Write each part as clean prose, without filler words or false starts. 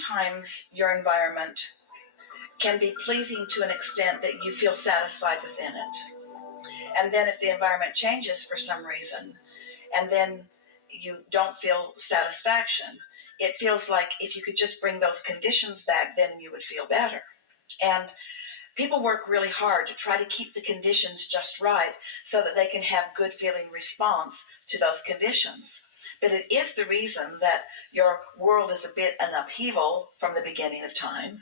sometimes your environment can be pleasing to an extent that you feel satisfied within it. And then if the environment changes for some reason, and then you don't feel satisfaction, it feels like if you could just bring those conditions back, then you would feel better. And people work really hard to try to keep the conditions just right so that they can have good feeling response to those conditions. But it is the reason that your world is a bit an upheaval from the beginning of time,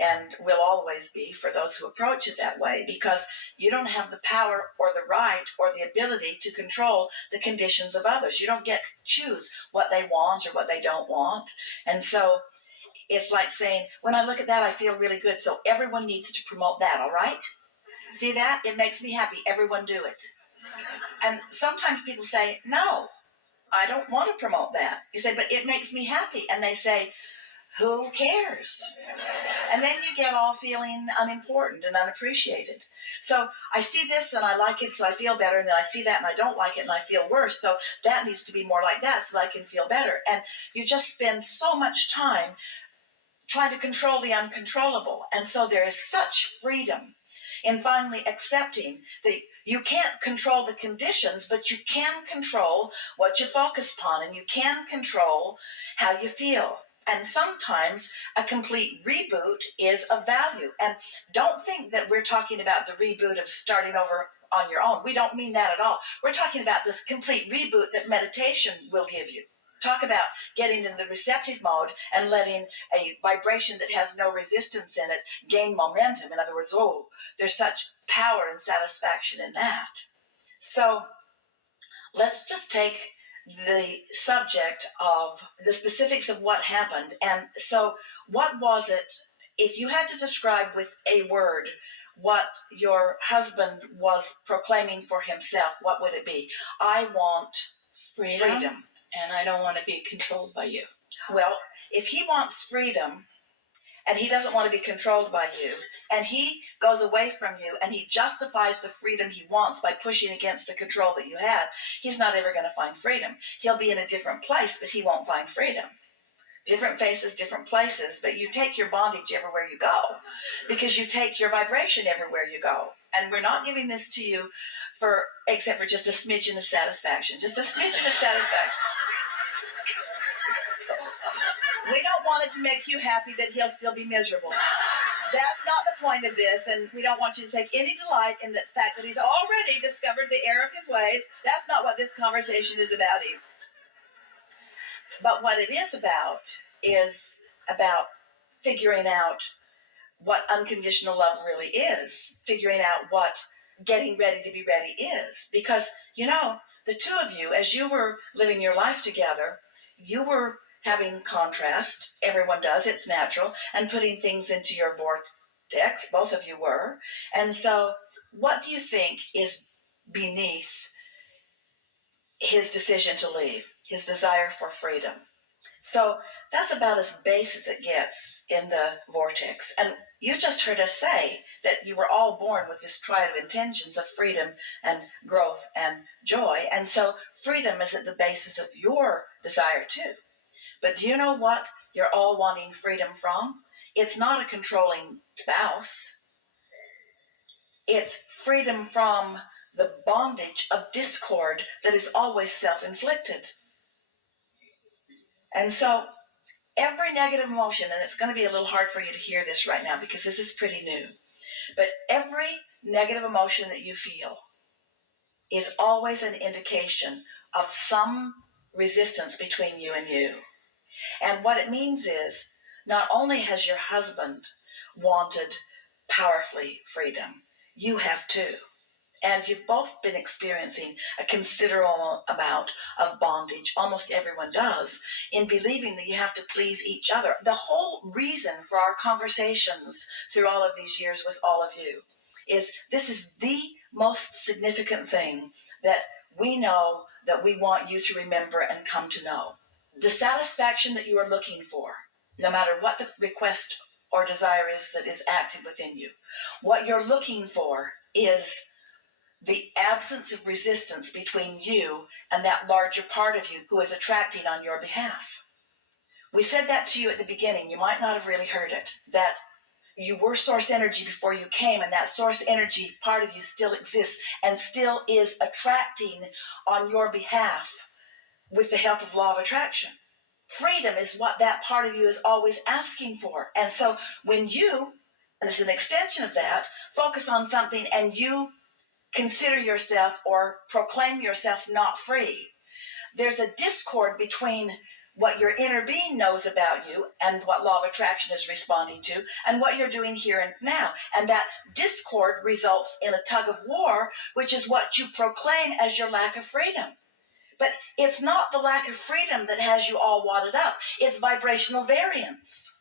and will always be for those who approach it that way, because you don't have the power or the right or the ability to control the conditions of others. You don't get to choose what they want or what they don't want. And so it's like saying, when I look at that, I feel really good. So everyone needs to promote that, all right? See that? It makes me happy. Everyone do it. And sometimes people say, no, I don't want to promote that. You say, but it makes me happy. And they say, who cares? And then you get all feeling unimportant and unappreciated. So I see this and I like it, so I feel better. And then I see that and I don't like it and I feel worse. So that needs to be more like that so I can feel better. And you just spend so much time trying to control the uncontrollable. And so there is such freedom in finally accepting that you can't control the conditions, but you can control what you focus upon, and you can control how you feel. And sometimes a complete reboot is of value. And don't think that we're talking about the reboot of starting over on your own. We don't mean that at all. We're talking about this complete reboot that meditation will give you. Talk about getting in the receptive mode and letting a vibration that has no resistance in it gain momentum. In other words, oh, there's such power and satisfaction in that. So let's just take the subject of the specifics of what happened. And so what was it, if you had to describe with a word what your husband was proclaiming for himself, what would it be? I want freedom. And I don't want to be controlled by you. Well, if he wants freedom and he doesn't want to be controlled by you, and he goes away from you and he justifies the freedom he wants by pushing against the control that you had, he's not ever going to find freedom. He'll be in a different place, but he won't find freedom. Different faces, different places, but you take your bondage everywhere you go, because you take your vibration everywhere you go. And we're not giving this to you except for just a smidgen of satisfaction. Just a smidgen of satisfaction. We don't want it to make you happy that he'll still be miserable. That's not the point of this, and we don't want you to take any delight in the fact that he's already discovered the error of his ways. That's not what this conversation is about either. But what it is about figuring out what unconditional love really is, figuring out what getting ready to be ready is. Because, you know, the two of you, as you were living your life together, you were having contrast. Everyone does, it's natural, and putting things into your vortex. Both of you were. And so what do you think is beneath his decision to leave, his desire for freedom? So that's about as base as it gets in the vortex. And you just heard us say that you were all born with this triad of intentions of freedom and growth and joy. And so freedom is at the basis of your desire too. But do you know what you're all wanting freedom from? It's not a controlling spouse. It's freedom from the bondage of discord that is always self-inflicted. And so every negative emotion, and it's going to be a little hard for you to hear this right now because this is pretty new, but every negative emotion that you feel is always an indication of some resistance between you and you. And what it means is, not only has your husband wanted powerfully freedom, you have too. And you've both been experiencing a considerable amount of bondage, almost everyone does, in believing that you have to please each other. The whole reason for our conversations through all of these years with all of you is this is the most significant thing that we know that we want you to remember and come to know. The satisfaction that you are looking for, no matter what the request or desire is that is active within you, what you're looking for is the absence of resistance between you and that larger part of you who is attracting on your behalf. We said that to you at the beginning. You might not have really heard it, that you were source energy before you came, and that source energy part of you still exists and still is attracting on your behalf with the help of law of attraction. Freedom is what that part of you is always asking for. And so when you, and as an extension of that, focus on something and you consider yourself or proclaim yourself not free, there's a discord between what your inner being knows about you and what law of attraction is responding to and what you're doing here and now. And that discord results in a tug of war, which is what you proclaim as your lack of freedom. But it's not the lack of freedom that has you all wadded up. It's vibrational variance.